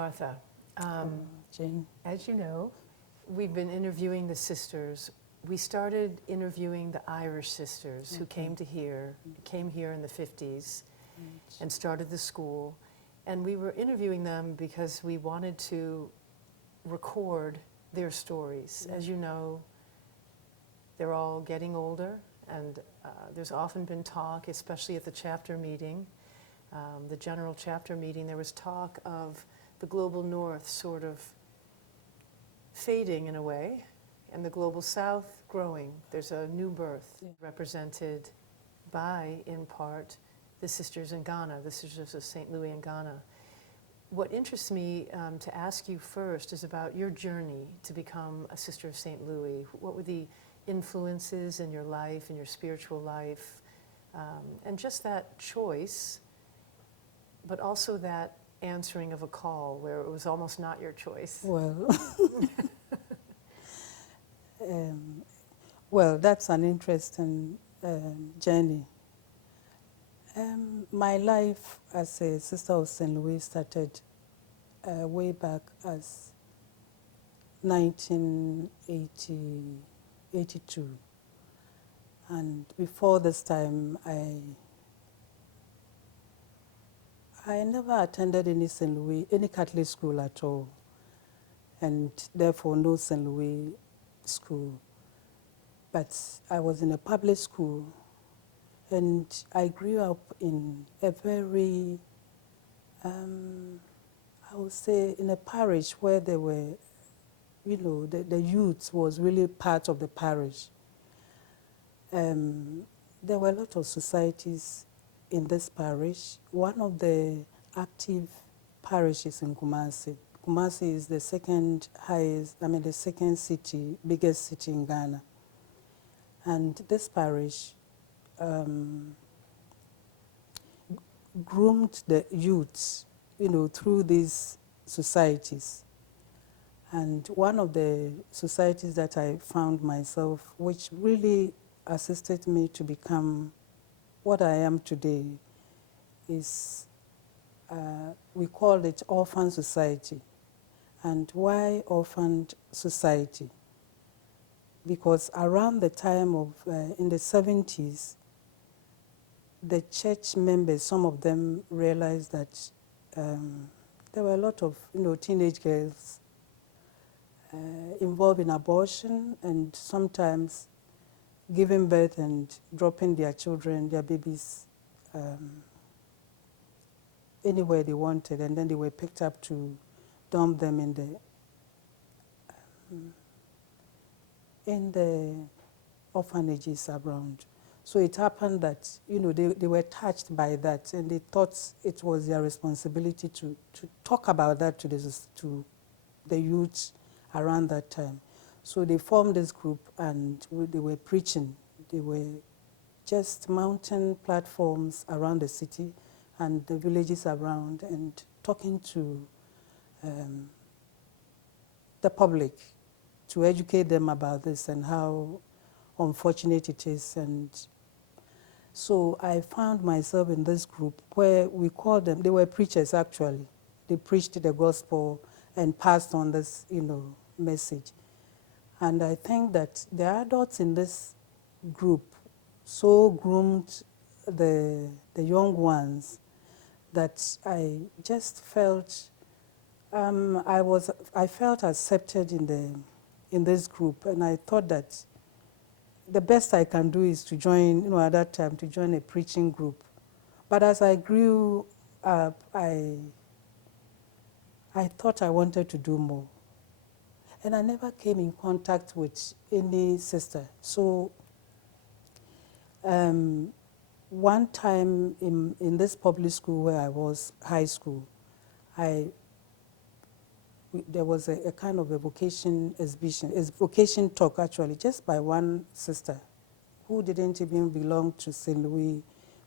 Martha, Jane. as you know, we've been interviewing the sisters. We started interviewing the Irish sisters who came here in the 50s and started the school. And we were interviewing them because we wanted to record their stories. As you know, they're all getting older, and there's often been talk, especially at the chapter meeting, the general chapter meeting, there was talk of the global north sort of fading in a way, and the global south growing. There's a new birth represented by, in part, the sisters in Ghana, the Sisters of St. Louis in Ghana. What interests me to ask you first is about your journey to become a Sister of St. Louis. What were the influences in your life, in your spiritual life, and just that choice, but also that answering of a call where it was almost not your choice? Well, well, that's an interesting journey. My life as a Sister of St. Louis started way back as 1982. And before this time, I never attended any St. Louis, any Catholic school at all, and therefore no St. Louis school. But I was in a public school, and I grew up in a very, I would say, in a parish where there were, you know, the youth was really part of the parish. There were a lot of societies in this parish. One of the active parishes in Kumasi. Kumasi is the second highest, the second city, biggest city in Ghana. And this parish groomed the youths, you know, through these societies. And one of the societies that I found myself, which really assisted me to become what I am today, is we call it Orphan Society. And why Orphan Society? Because around the time of, in the 70s, the church members, some of them realized that there were a lot of, you know, teenage girls involved in abortion, and sometimes giving birth and dropping their children, their babies, anywhere they wanted, and then they were picked up to dump them in the orphanages around. So it happened that, you know, they were touched by that, and they thought it was their responsibility to talk about that to the youth around that time. So they formed this group, and they were preaching. They were just mounting platforms around the city and the villages around, and talking to the public to educate them about this and how unfortunate it is. And so I found myself in this group where we called them, they were preachers actually. They preached the gospel and passed on this, you know, message. And I think that the adults in this group so groomed the young ones that I just felt, I felt accepted in this group, and I thought that the best I can do is to join, you know, at that time, to join a preaching group. But as I grew up, I thought I wanted to do more. And I never came in contact with any sister. So one time in this public school where I was, high school, there was a kind of a vocation exhibition, a vocation talk actually, just by one sister who didn't even belong to St. Louis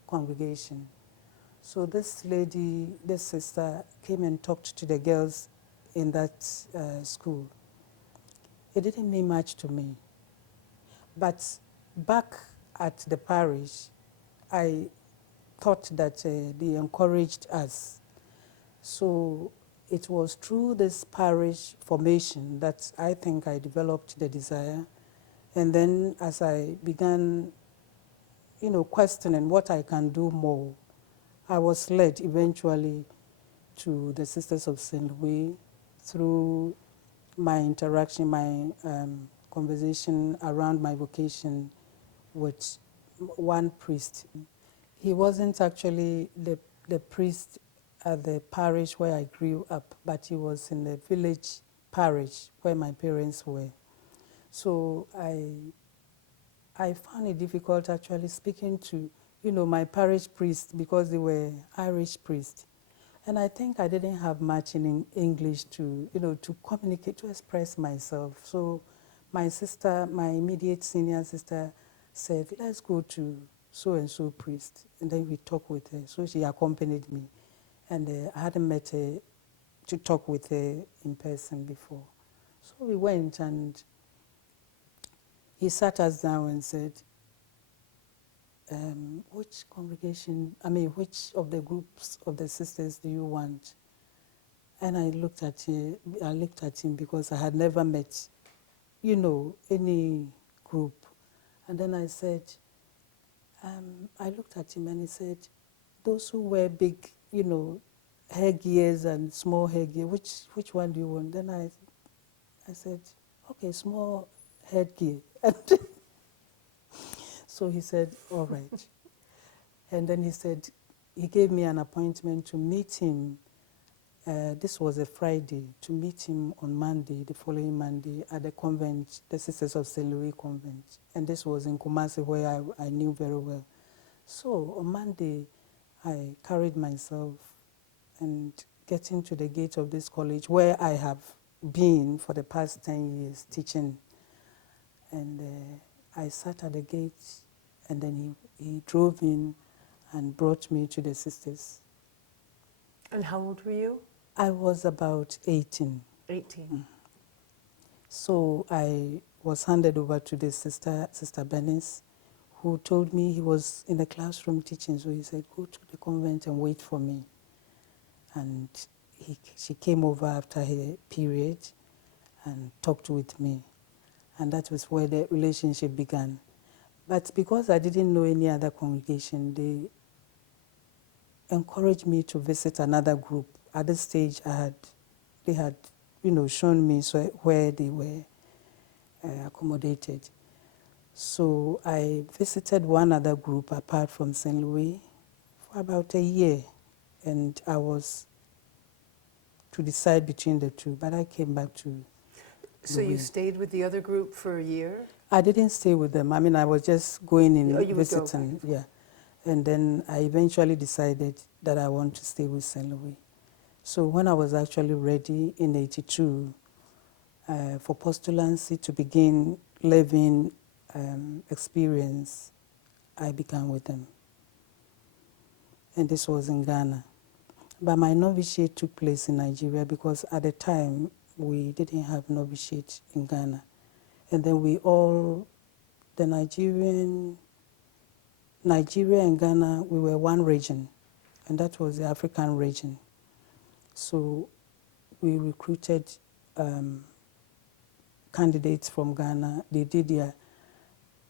congregation. So this lady, this sister, came and talked to the girls in that school. It didn't mean much to me. But back at the parish, I thought that they encouraged us. So it was through this parish formation that I think I developed the desire. And then as I began, questioning what I can do more, I was led eventually to the Sisters of St. Louis through my interaction, my conversation around my vocation with one priest. He wasn't actually the priest at the parish where I grew up, but he was in the village parish where my parents were. So I found it difficult actually speaking to, my parish priest because they were Irish priests. And I think I didn't have much in English to, to communicate, to express myself. So my sister, my immediate senior sister said, let's go to so-and-so priest. And then we talked with her. So she accompanied me. And I hadn't met her to talk with her in person before. So we went and he sat us down and said, which which of the groups of the sisters do you want? And I looked at him because I had never met, any group. And then I said, I looked at him and he said, those who wear big, headgears and small headgear, which one do you want? Then I said, okay, small headgear. So he said, all right. And then he said, he gave me an appointment to meet him. This was a Friday, to meet him on Monday, the following Monday, at the convent, the Sisters of St. Louis convent. And this was in Kumasi, where I knew very well. So on Monday, I carried myself and getting to the gate of this college, where I have been for the past 10 years teaching. And I sat at the gate, and then he drove in and brought me to the sisters. And how old were you? I was about 18. 18. Mm. So I was handed over to the Sister Bernice, who told me he was in the classroom teaching. So he said, go to the convent and wait for me. And she came over after her period and talked with me. And that was where the relationship began. But because I didn't know any other congregation, they encouraged me to visit another group. At this stage, they had, shown me where they were accommodated. So I visited one other group apart from St. Louis for about a year, and I was to decide between the two, but I came back to So you stayed with the other group for a year? I didn't stay with them. I was just going in, you visiting, yeah. And then I eventually decided that I want to stay with St. Louis. So when I was actually ready in '82 for postulancy to begin living experience, I began with them. And this was in Ghana. But my novitiate took place in Nigeria because at the time we didn't have novitiate in Ghana. And then Nigeria and Ghana, we were one region, and that was the African region. So we recruited candidates from Ghana. They did their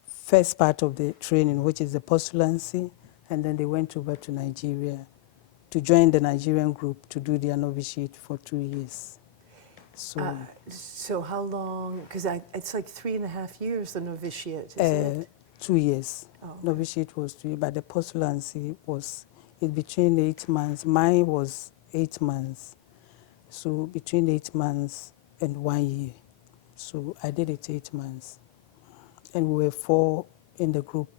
first part of the training, which is the postulancy, and then they went over to Nigeria to join the Nigerian group to do their novitiate for 2 years. So how long, because it's like 3.5 years, the novitiate, is it? 2 years. Oh, okay. Novitiate was 2 years, but the postulancy was between 8 months. Mine was 8 months. So between 8 months and 1 year. So I did it 8 months. And we were 4 in the group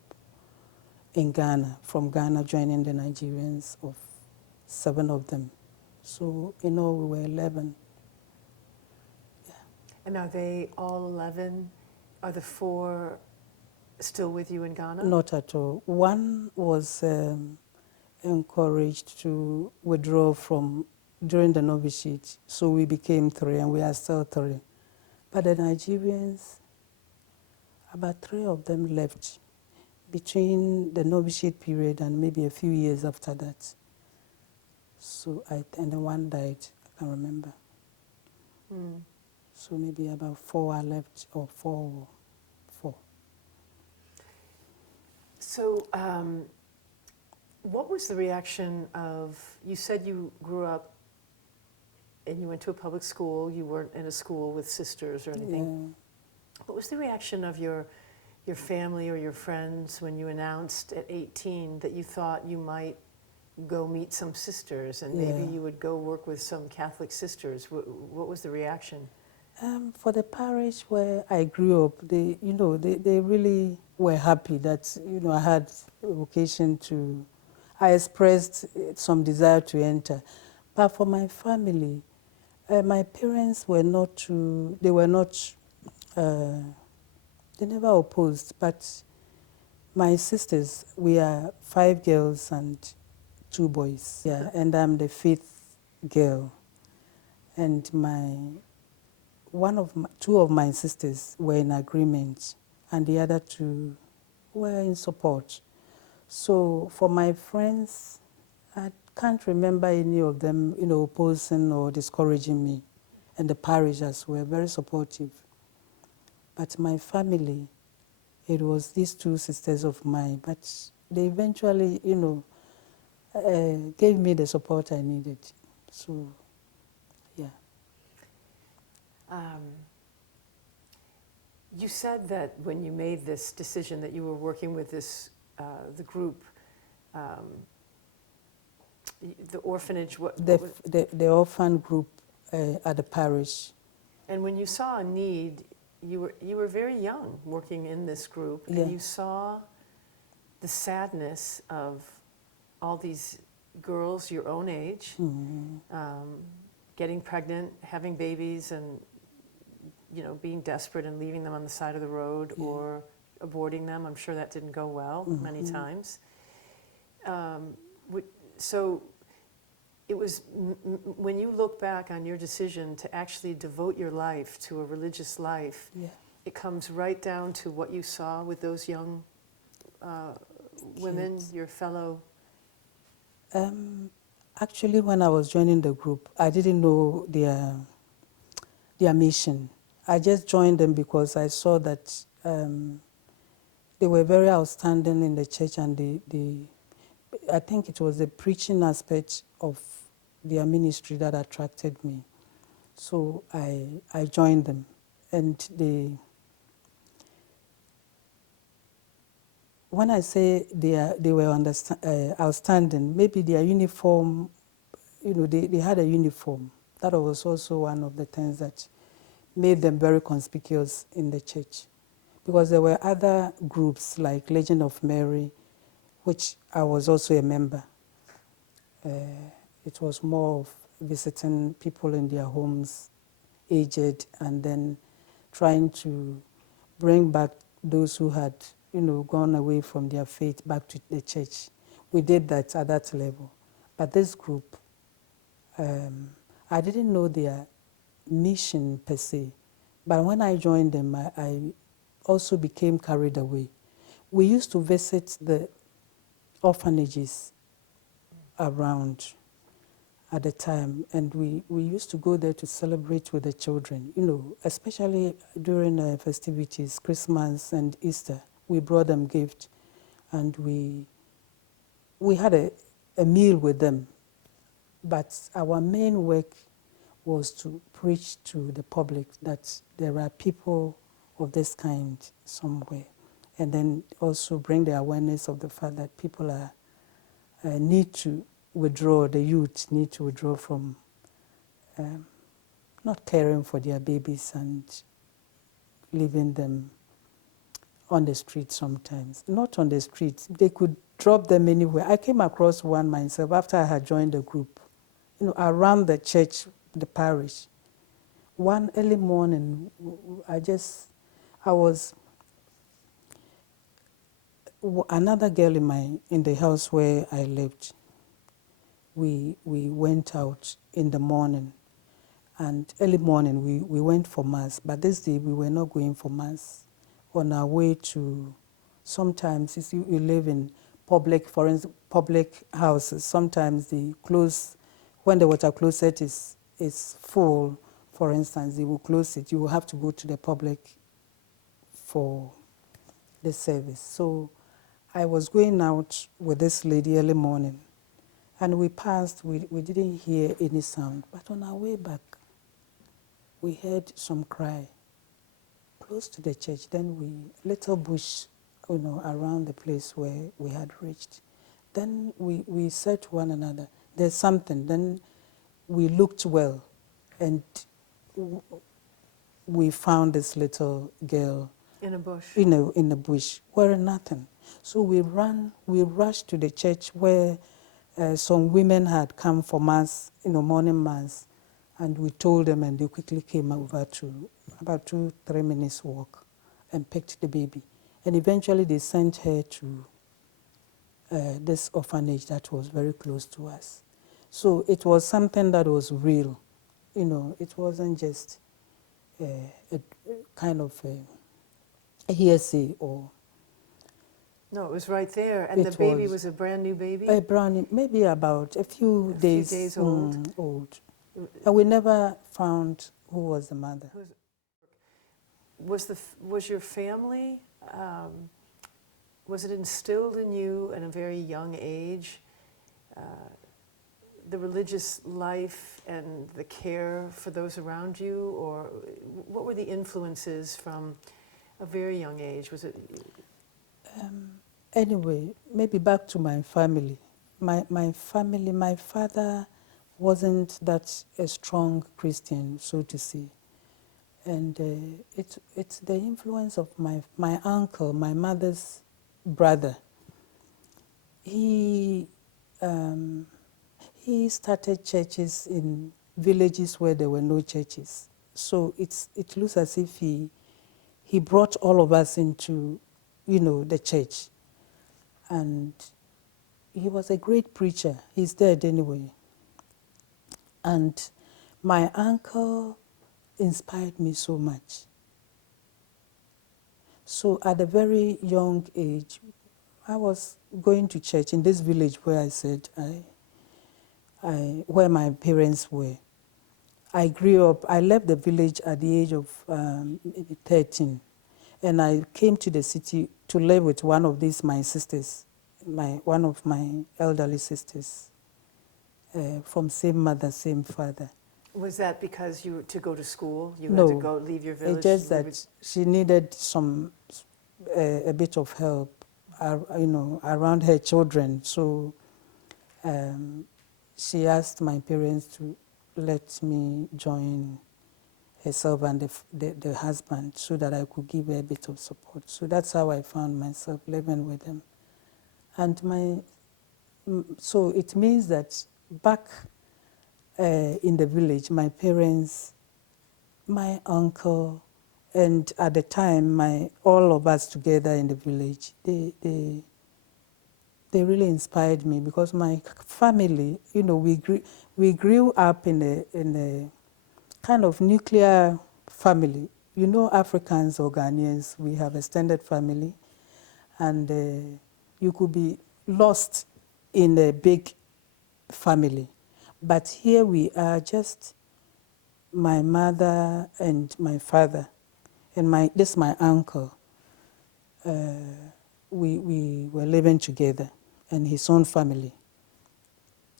in Ghana, from Ghana joining the Nigerians, of 7 of them. So in all we were 11. And are they all 11? Are the 4 still with you in Ghana? Not at all. One was encouraged to withdraw during the novitiate, so we became 3, and we are still 3. But the Nigerians, about 3 of them left between the novitiate period and maybe a few years after that. So and then one died. I can remember. Mm. So maybe about 4 are left, or 4. So, what was the reaction of, you said you grew up and you went to a public school, you weren't in a school with sisters or anything. Yeah. What was the reaction of your family or your friends when you announced at 18 that you thought you might go meet some sisters and maybe Yeah. you would go work with some Catholic sisters? What was the reaction? For the parish where I grew up, they really were happy that, I had a vocation to, I expressed some desire to enter. But for my family, my parents were not too, they were not, they never opposed, but my sisters, we are 5 girls and 2 boys. Yeah, and I'm the 5th girl. And two of my sisters were in agreement, and the other 2 were in support. So for my friends, I can't remember any of them, opposing or discouraging me. And the parishers were very supportive. But my family, it was these 2 sisters of mine, but they eventually, gave me the support I needed. So, yeah. You said that when you made this decision that you were working with this, the group, the orphanage, The orphan group at the parish. and when you saw a need, you were very young working in this group, Yeah. and you saw the sadness of all these girls your own age, getting pregnant, having babies, and being desperate and leaving them on the side of the road, Yeah. or aborting them. I'm sure that didn't go well many times. So it was, when you look back on your decision to actually devote your life to a religious life, Yeah. it comes right down to what you saw with those young women, your fellow. Actually, when I was joining the group, I didn't know their mission. I just joined them because I saw that they were very outstanding in the church, and I think it was the preaching aspect of their ministry that attracted me. So I joined them, and when I say they were outstanding, maybe their uniform, they had a uniform. That was also one of the things that made them very conspicuous in the church. Because there were other groups like Legion of Mary, which I was also a member. It was more of visiting people in their homes, aged, and then trying to bring back those who had, gone away from their faith back to the church. We did that at that level. But this group, I didn't know their mission per se. But when I joined them, I also became carried away. We used to visit the orphanages around at the time, and we used to go there to celebrate with the children, especially during festivities, Christmas and Easter. We brought them gifts, and we had a meal with them. But our main work was to preach to the public that there are people of this kind somewhere, and then also bring the awareness of the fact that people need to withdraw, the youth need to withdraw from not caring for their babies and leaving them on the street sometimes. Not on the street, they could drop them anywhere. I came across one myself after I had joined the group, around the church, the parish. One early morning, another girl in the house where I lived. We went out in the morning, and early morning we went for mass. But this day we were not going for mass. On our way to, sometimes if you live in public houses, sometimes they close when the water closet is is full, for instance, they will close it. You will have to go to the public for the service. So I was going out with this lady early morning, and we passed, we didn't hear any sound. But on our way back, we heard some cry close to the church. Then little bush, around the place where we had reached. Then we said to one another, there's something. Then we looked well, and we found this little girl in a bush, in the bush, wearing nothing. So we rushed to the church where some women had come for mass, morning mass, and we told them, and they quickly came over to about 2-3 minutes walk and picked the baby. And eventually they sent her to this orphanage that was very close to us. So it was something that was real. It wasn't just a kind of a hearsay or... No, it was right there. And the baby was a brand new baby? A brand new, maybe about a few days old. And we never found who was the mother. Was your family, was it instilled in you at a very young age, the religious life and the care for those around you? Or what were the influences from a very young age? Was it... Anyway, maybe back to my family. My family, my father wasn't that a strong Christian, so to say. And it's the influence of my uncle, my mother's brother. He started churches in villages where there were no churches. So it looks as if he brought all of us into, the church. And he was a great preacher. He's dead anyway. And my uncle inspired me so much. So at a very young age, I was going to church in this village where I said where my parents were. I grew up, I left the village at the age of maybe 13. And I came to the city to live with one of these, my sisters, one of my elderly sisters, from same mother, same father. Was that because you to go to school? You No, had to go leave your village? It's just that she needed a bit of help, around her children. So she asked my parents to let me join herself and the husband so that I could give her a bit of support. So that's how I found myself living with them. And so it means that back in the village, my parents, my uncle, and at the time, all of us together in the village, they really inspired me because my family, we grew up in a kind of nuclear family. Africans or Ghanaians, we have extended family, and you could be lost in a big family. But here we are, just my mother and my father, and my uncle. We were living together, and his own family.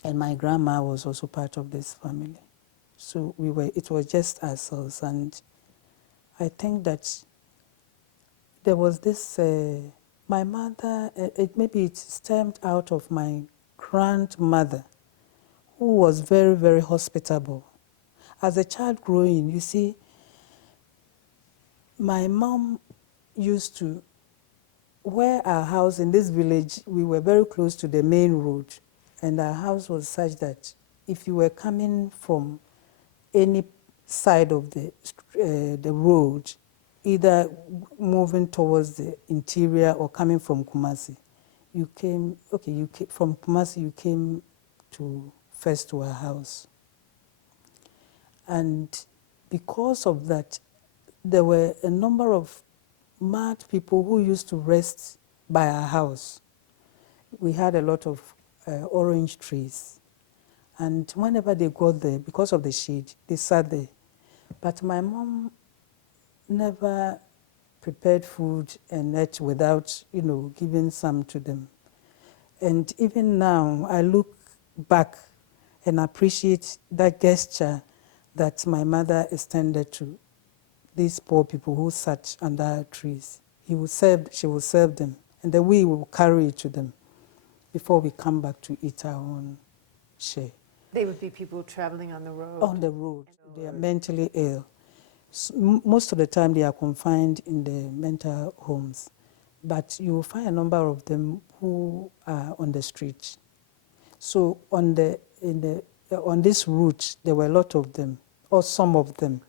And my grandma was also part of this family. So it was just ourselves. And I think that there was this, my mother, maybe it stemmed out of my grandmother, who was very, very hospitable. As a child growing, you see, my mom used to, where our house in this village, we were very close to the main road, and our house was such that if you were coming from any side of the road, either moving towards the interior or coming from Kumasi, from Kumasi you came first to our house. And because of that, there were a number of mad people who used to rest by our house. We had a lot of orange trees. And whenever they got there, because of the shade, they sat there. But my mom never prepared food and ate without, giving some to them. And even now, I look back and appreciate that gesture that my mother extended to these poor people who sat under trees. She will serve them, and then we will carry it to them before we come back to eat our own share. They would be people traveling on the road. On the road, they are mentally ill. Most of the time, they are confined in the mental homes, but you will find a number of them who are on the street. So on this route, there were a lot of them, or some of them,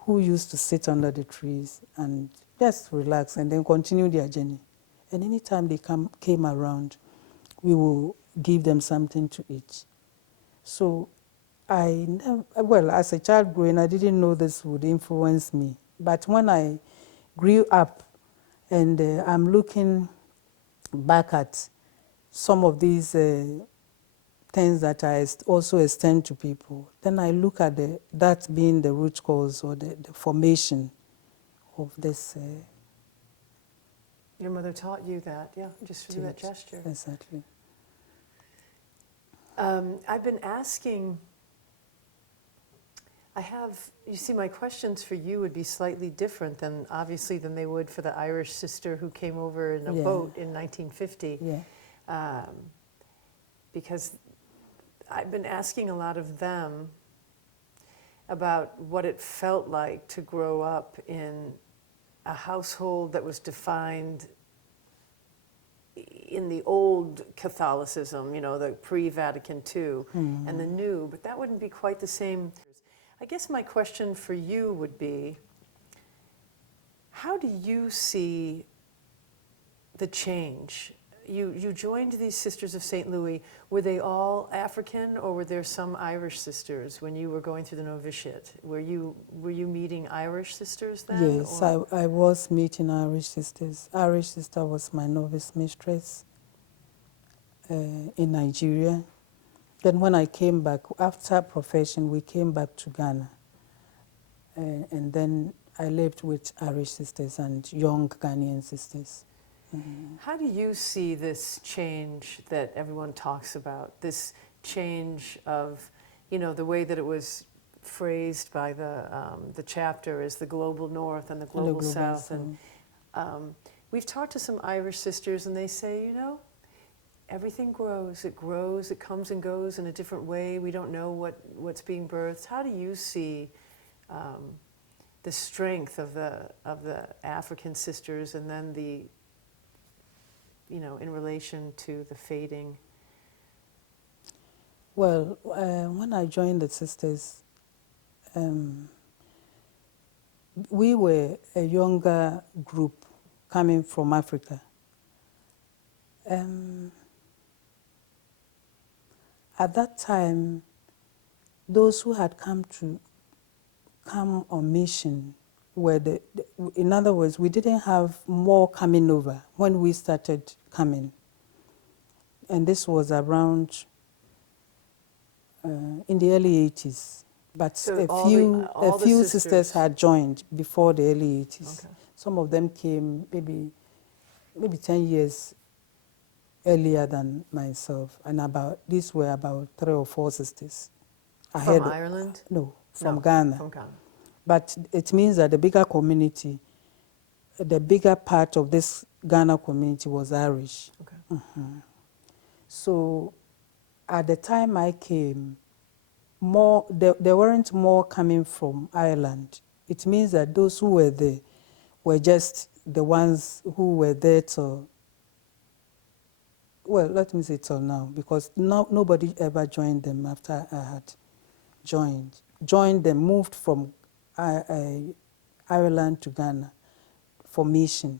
who used to sit under the trees and just relax and then continue their journey. And anytime they came around, we will give them something to eat. So as a child growing, I didn't know this would influence me. But when I grew up and I'm looking back at some of these things that I also extend to people, then I look at that being the root cause or the formation of this. Your mother taught you that, yeah, just through that gesture. Exactly. I've been asking, you see, my questions for you would be slightly different than they would for the Irish sister who came over in a boat in 1950. Yeah. Because I've been asking a lot of them about what it felt like to grow up in a household that was defined in the old Catholicism, the pre-Vatican II, and the new, but that wouldn't be quite the same. I guess my question for you would be, how do you see the change? You joined these Sisters of St. Louis. Were they all African, or were there some Irish sisters when you were going through the novitiate? Were you meeting Irish sisters then? Yes, I was meeting Irish sisters. Irish sister was my novice mistress in Nigeria. Then when I came back, after profession, we came back to Ghana. And then I lived with Irish sisters and young Ghanaian sisters. How do you see this change that everyone talks about? This change of, the way that it was phrased by the chapter as the global north and the global south. And we've talked to some Irish sisters, and they say, everything grows. It comes and goes in a different way. We don't know what's being birthed. How do you see the strength of the African sisters, and then the in relation to the fading? Well, when I joined the sisters, we were a younger group coming from Africa. At that time, those who had come on mission were in other words, we didn't have more coming over when we started coming. And this was around in the early 80s. But So a few sisters had joined before the early 80s. Okay. Some of them came maybe 10 years earlier than myself. And these were about 3 or 4 sisters. From Ireland? No, from Ghana. From Ghana. But it means that the bigger community, the bigger part of this Ghana community was Irish. Okay. So at the time I came, there weren't more coming from Ireland. It means that those who were there were just the ones who were there till, let me say till now, because nobody ever joined them after I had joined them, moved from Ireland to Ghana for mission.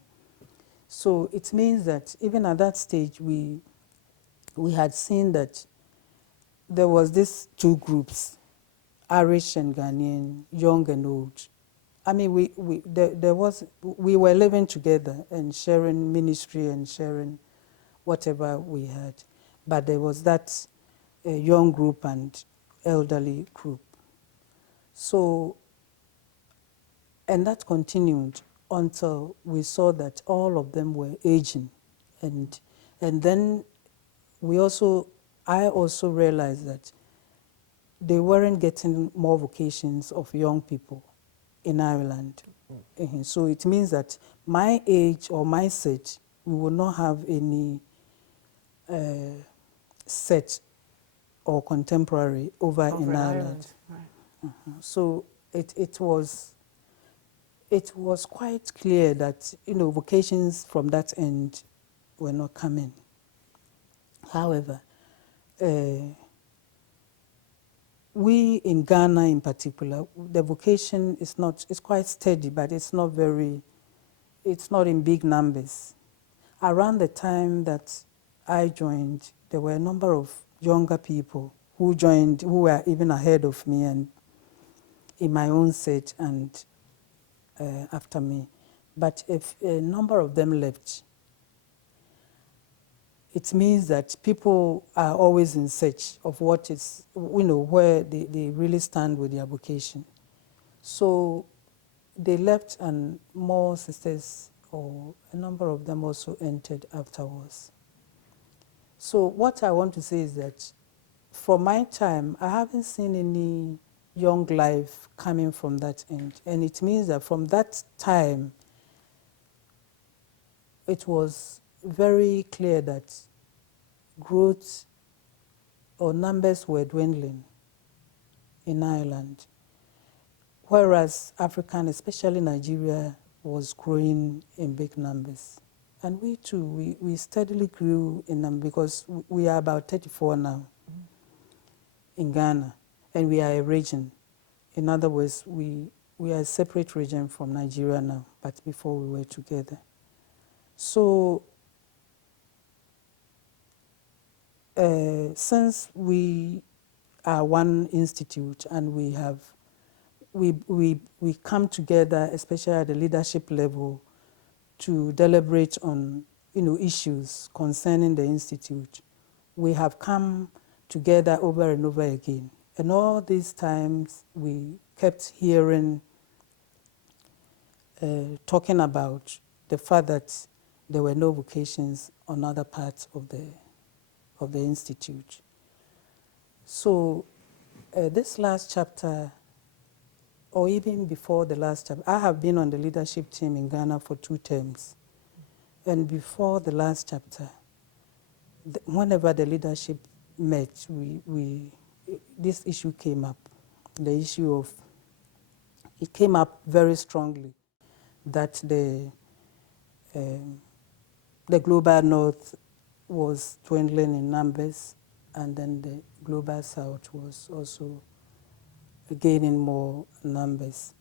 So it means that even at that stage, we had seen that there was these 2 groups, Irish and Ghanaian, young and old. I mean, we were living together and sharing ministry and sharing whatever we had. But there was that a young group and elderly group. So, and that continued until we saw that all of them were aging. And then I also realized that they weren't getting more vocations of young people in Ireland. So it means that my age or my set, we will not have any set or contemporary over in Ireland. Right. So it was quite clear that vocations from that end were not coming. However, we in Ghana in particular, the vocation is it's quite steady, but it's not in big numbers. Around the time that I joined, there were a number of younger people who joined, who were even ahead of me and in my own set and after me. But if a number of them left, it means that people are always in search of what is, where they really stand with their vocation. So they left and more sisters, or a number of them also entered afterwards. So what I want to say is that from my time, I haven't seen any young life coming from that end. And it means that from that time, it was very clear that growth or numbers were dwindling in Ireland, whereas African, especially Nigeria, was growing in big numbers. And we too, we steadily grew in them because we are about 34 now in Ghana, and we are a region. In other words, we are a separate region from Nigeria now, but before we were together. So since we are one institute and we come together, especially at the leadership level, to deliberate on issues concerning the institute, we have come together over and over again. And all these times we kept hearing, talking about the fact that there were no vocations on other parts of the institute. So this last chapter, or even before the last chapter, I have been on the leadership team in Ghana for 2 terms. And before the last chapter, whenever the leadership met, this issue came up. The issue of, it came up very strongly that the global north was dwindling in numbers, and then the global south was also gaining more numbers.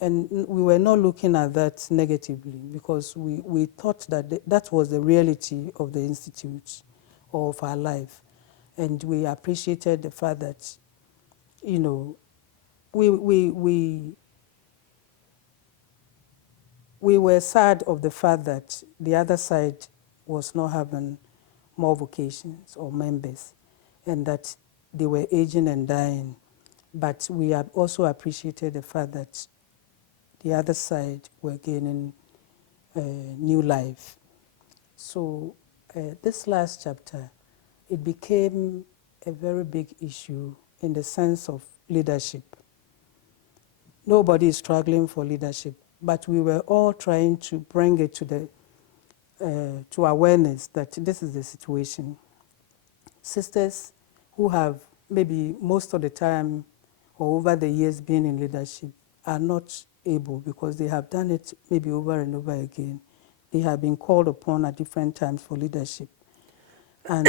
And we were not looking at that negatively because we thought that that was the reality of the institute or of our life. And we appreciated the fact that, we were sad of the fact that the other side was not having more vocations or members, and that they were aging and dying. But we have also appreciated the fact that the other side were gaining new life. So this last chapter, it became a very big issue in the sense of leadership. Nobody is struggling for leadership, but we were all trying to bring it to awareness that this is the situation. Sisters who have maybe most of the time or over the years been in leadership are not able because they have done it maybe over and over again. They have been called upon at different times for leadership. And,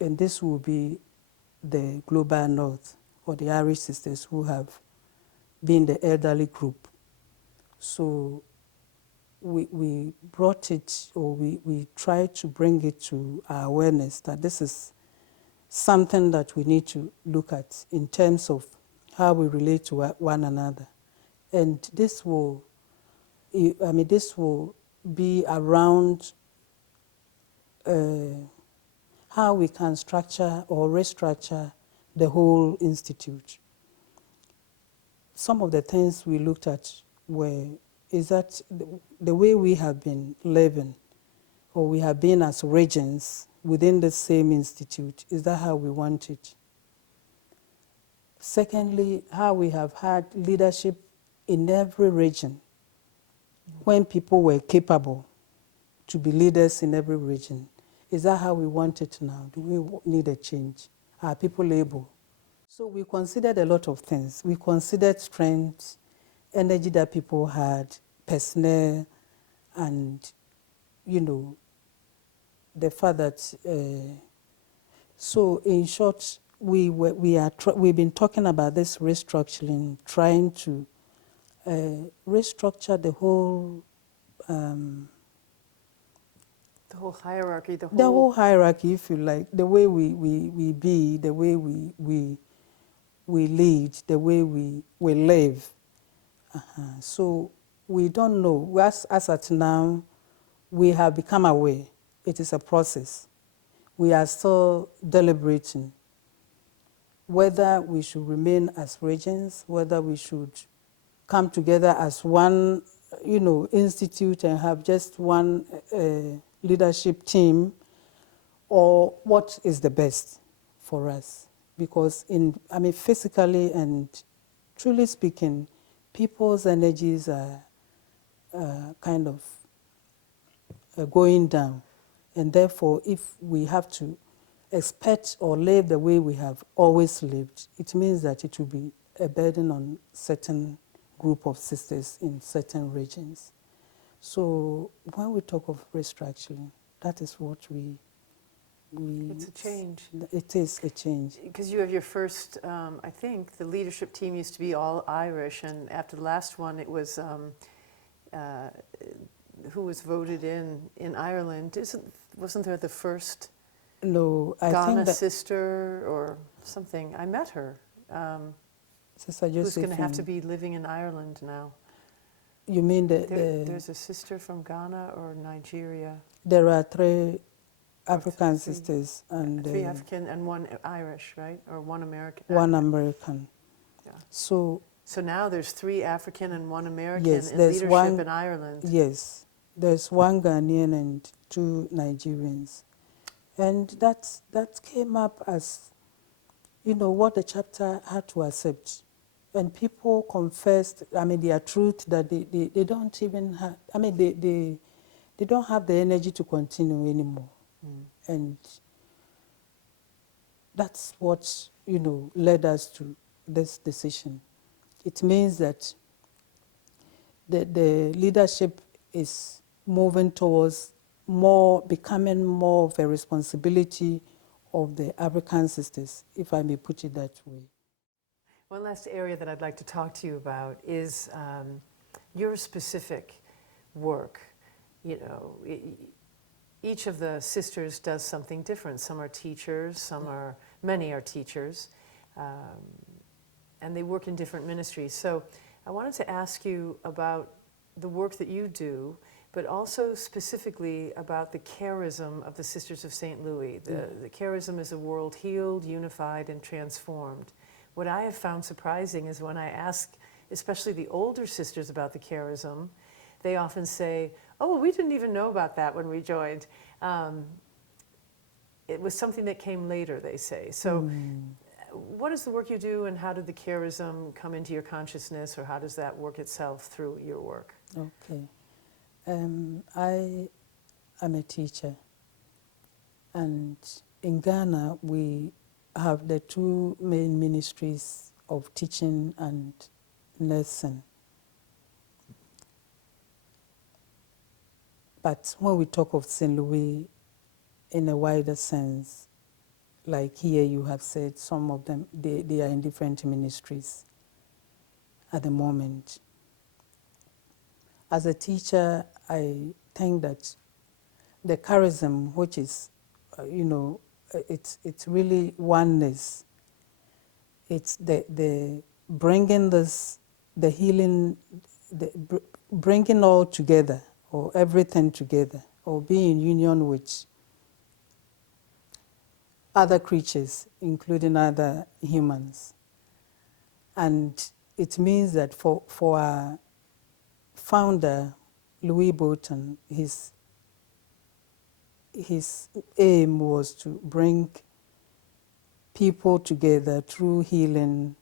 and this will be the global north or the Irish sisters who have been the elderly group. So we brought it, or we tried to bring it to our awareness that this is something that we need to look at in terms of how we relate to one another. And this will be around how we can structure or restructure the whole institute. Some of the things we looked at is that the way we have been living, or we have been as regions within the same institute, is that how we want it? Secondly, how we have had leadership in every region, when people were capable to be leaders in every region. Is that how we want it now? Do we need a change? Are people able? So we considered a lot of things. We considered strength, energy that people had, personnel, and, the fact that, so in short, we've been talking about this restructuring, trying to restructure the whole hierarchy, the whole hierarchy, if you like, the way we be, the way we lead, the way we live. So we don't know. As at now, we have become aware. It is a process. We are still deliberating whether we should remain as regions, whether we should come together as one, institute and have just one leadership team, or what is the best for us. Because physically and truly speaking, people's energies are kind of going down. And therefore, if we have to expect or live the way we have always lived, it means that it will be a burden on certain group of sisters in certain regions. So when we talk of restructuring, that is what we it's a change. It is a change. Because you have your first, I think, the leadership team used to be all Irish, and after the last one, it was who was voted in Ireland. Wasn't there the first No, I Ghana think that sister or something? I met her. Sister Who's going to have to Josephine. be living in Ireland now? You mean There's a sister from Ghana or Nigeria. there are three African three. sisters and Three African and one Irish, right? Or one American? one American. Yeah. So now there's 3 African and 1 American yes, in there's leadership one, in Ireland. yes, there's one Ghanaian and 2 Nigerians. And that came up as, what the chapter had to accept. And people confessed, their truth, that they don't even have, they don't have the energy to continue anymore. And that's what, led us to this decision. It means that the leadership is moving towards becoming more of a responsibility of the African sisters, if I may put it that way. One last area that I'd like to talk to you about is your specific work. Each of the sisters does something different. Some are teachers, many are teachers, and they work in different ministries. So I wanted to ask you about the work that you do, but also specifically about the charism of the Sisters of St. Louis. The charism is a world healed, unified, and transformed. What I have found surprising is when I ask, especially the older sisters about the charism, they often say, oh, we didn't even know about that when we joined. It was something that came later, they say. So what is the work you do, and how did the charism come into your consciousness, or how does that work itself through your work? Okay. I am a teacher, and in Ghana we have the 2 main ministries of teaching and nursing. But when we talk of St. Louis in a wider sense, like here you have said, some of them, they are in different ministries at the moment. As a teacher, I think that the charism, which is, it's really oneness. It's the bringing the healing, bringing all together, or everything together, or being in union with other creatures, including other humans. And it means that for our founder, Louis Bolton, his aim was to bring people together through healing,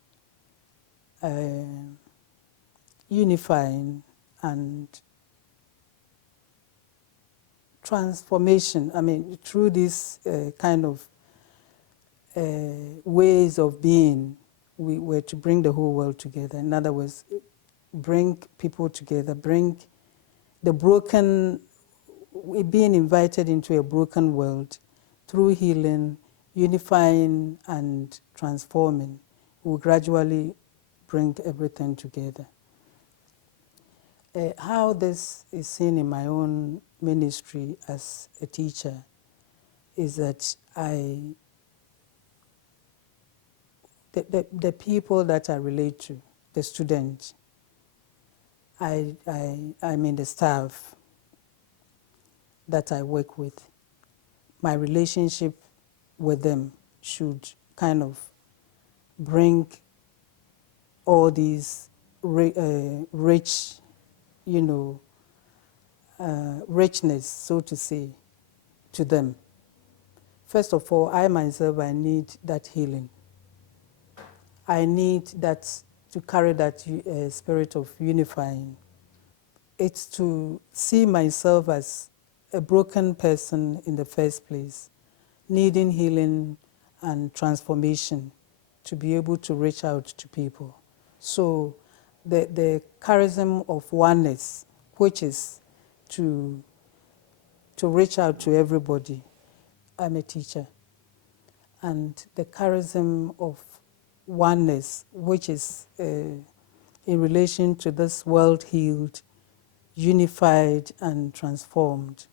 unifying, and transformation. I mean, through these kind of ways of being, we were to bring the whole world together. In other words, bring people together, bring the broken, being invited into a broken world through healing, unifying, and transforming will gradually bring everything together. How this is seen in my own ministry as a teacher is that the people that I relate to, the students, I mean the staff that I work with, my relationship with them should kind of bring all these rich, richness, so to say, to them. First of all, I myself, I need that healing. I need that, to carry that spirit of unifying. It's to see myself as a broken person in the first place, needing healing and transformation to be able to reach out to people. So the charism of oneness, which is to reach out to everybody. I'm a teacher. And the charism of oneness, which is in relation to this world healed, unified, and transformed.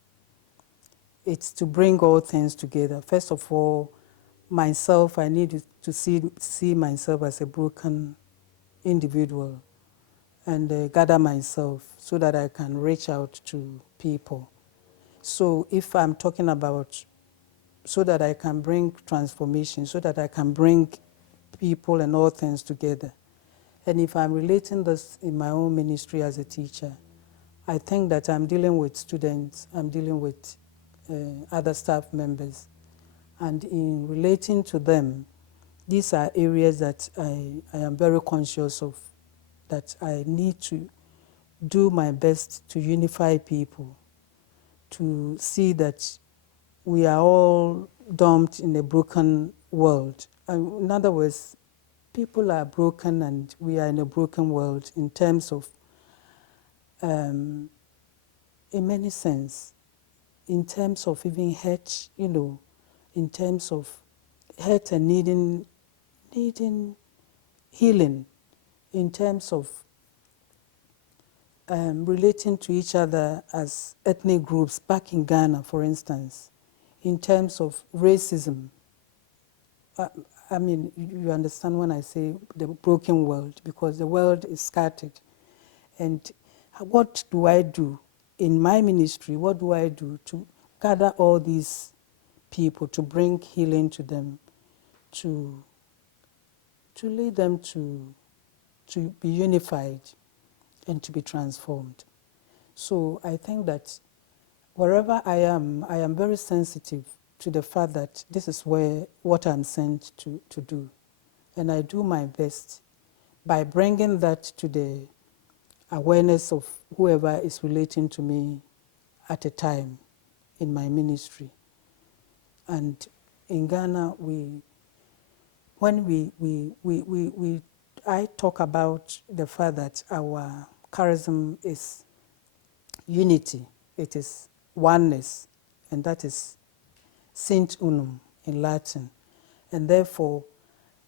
It's to bring all things together. First of all, myself, I need to see myself as a broken individual and gather myself so that I can reach out to people. So if I'm talking about so that I can bring transformation, so that I can bring people and all things together. And if I'm relating this in my own ministry as a teacher, I think that I'm dealing with students, I'm dealing with other staff members. And in relating to them, these are areas that I am very conscious of, that I need to do my best to unify people, to see that we are all dumped in a broken world. In other words, people are broken and we are in a broken world in terms of, in many sense, in terms of even hurt, in terms of hurt and needing healing, in terms of relating to each other as ethnic groups back in Ghana, for instance, in terms of racism. I mean, you understand when I say the broken world, because the world is scattered. And what do I do in my ministry? What do I do to gather all these people, to bring healing to them, to lead them to be unified and to be transformed? So I think that wherever I am very sensitive to the fact that this is what I'm sent to do. And I do my best by bringing that to the awareness of whoever is relating to me at a time in my ministry. And in Ghana, I talk about the fact that our charism is unity, it is oneness, and that is Sint Unum in Latin. And therefore,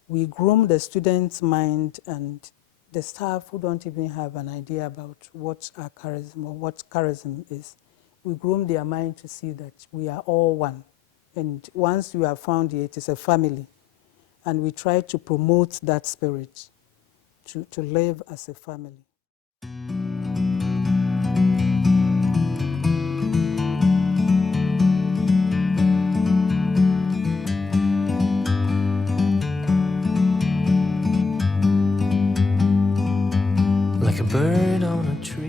we groom the student's mind and the staff who don't even have an idea about what our charism or what charism is. We groom their mind to see that we are all one. And once you have found it is a family. And we try to promote that spirit, to live as a family. bird on a tree.